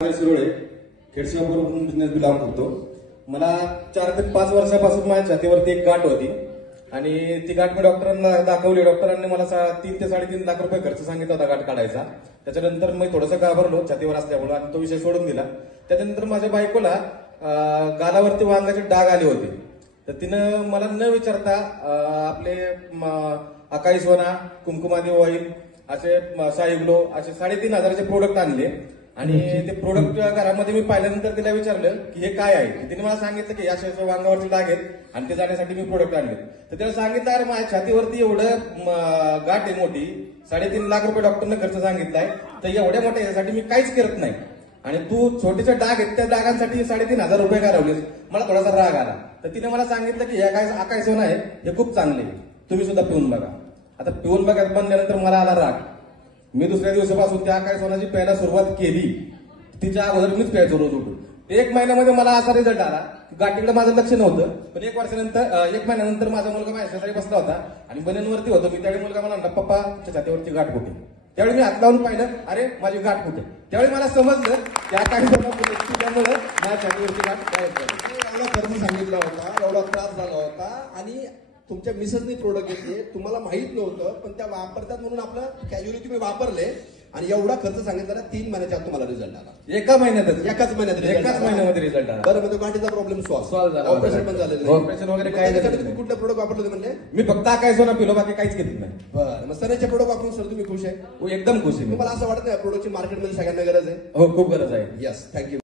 सुरोळे खेडशिवापूरपासून business belong करतो. मला 4 ते 5 वर्षापासून माझ्या छातीवरती एक गाठ होती आणि ती गाठ मी डॉक्टरांना दाखवली. डॉक्टरांनी मला 3 ते 3.5 लाख रुपये खर्च सांगितला होता गाठ काढायचा. त्याच्यानंतर मी थोडंसं घाबरलो छातीवर असल्यामुळे आणि तो विषय सोडून दिला. त्याच्यानंतर माझ्या बायकोला गालावरती वांगाचे डाग आले होते. तर तिनं मला न विचारता आपले अकाई सोना, कुमकुमादी ऑइल, असे साई ग्लो असे 3,500चे प्रोडक्ट आणले आणि ते प्रोडक्ट घरामध्ये मी पाहिल्यानंतर तिला विचारलं की हे काय आहे. तिने मला सांगितलं की अशा वांगावरचे डाग आहेत आणि ते जाण्यासाठी मी प्रोडक्ट आणले. तर तिला सांगितलं अरे माझ्या छातीवरती एवढं गाठ आहे मोठी, 3.5 लाख रुपये डॉक्टरने खर्च सांगितलाय, तर एवढ्या मोठ्या यासाठी मी काहीच करत नाही आणि तू छोटेसे डाग आहेत त्या डागांसाठी 3,500 रुपये घालवलेस. मला थोडासा राग आला. तर तिने मला सांगितलं की हे काय अकाई सोना आहे, हे खूप चांगले आहे, तुम्ही सुद्धा पिऊन बघा. आता पिऊन बघायला बनल्यानंतर मला आला राग. मी दुसऱ्या दिवसापासून त्या अकाई सोनाची प्यायला सुरुवात केली. तिच्या अगोदर मीच प्यायचो रोज उठून. 1 महिन्यामध्ये मला असा रिझल्ट आला की गाठीकडे माझं लक्ष नव्हतं, पण 1 महिन्यानंतर माझा मुलगा माझ्या शेजारी बसला होता आणि बन्यांवरती होतो मी. त्यावेळी मुलगा मला पप्पा तुमच्या छातीवरची गाठ कुठे. त्यावेळी मी हात लावून पाहिलं, अरे माझी गाठ कुठे. त्यावेळी मला समजलं की अकाई सोना पिल्यामुळे माझ्या छातीवरची गाठ काय एवढा खर्च सांगितला होता, एवढा त्रास झाला होता आणि तुमच्या मिसेसनी प्रोडक्ट घेतले, तुम्हाला माहित नव्हतं पण त्या वापरतात म्हणून आपलं कॅज्युअली तुम्ही वापरले आणि एवढा खर्च सांगितला. 3 महिन्याच्या आत तुम्हाला रिझल्ट आला. एकाच महिन्यामध्ये रिझल्ट आला. बरं, म्हणजे गाठीचा प्रॉब्लेम सॉल्व्ह झाला. ऑपरेशन पण झालेलं ऑपरेशन वगैरे काय नाही. तुम्ही कुठले प्रोडक्ट वापरले होते म्हणजे? मी फक्त अकाई सोना पिलो, बाकी काहीच घेतलं नाही. बरं, मग सरांचे प्रोडक्ट वापरून सर तुम्ही खुश आहे? एकदम खुश आहे. तुम्हाला असं वाटत नाही प्रोडक्टची मार्केटमध्ये सगळ्यांना गरज आहे? हो, खूप गरज आहे. Yes, thank you.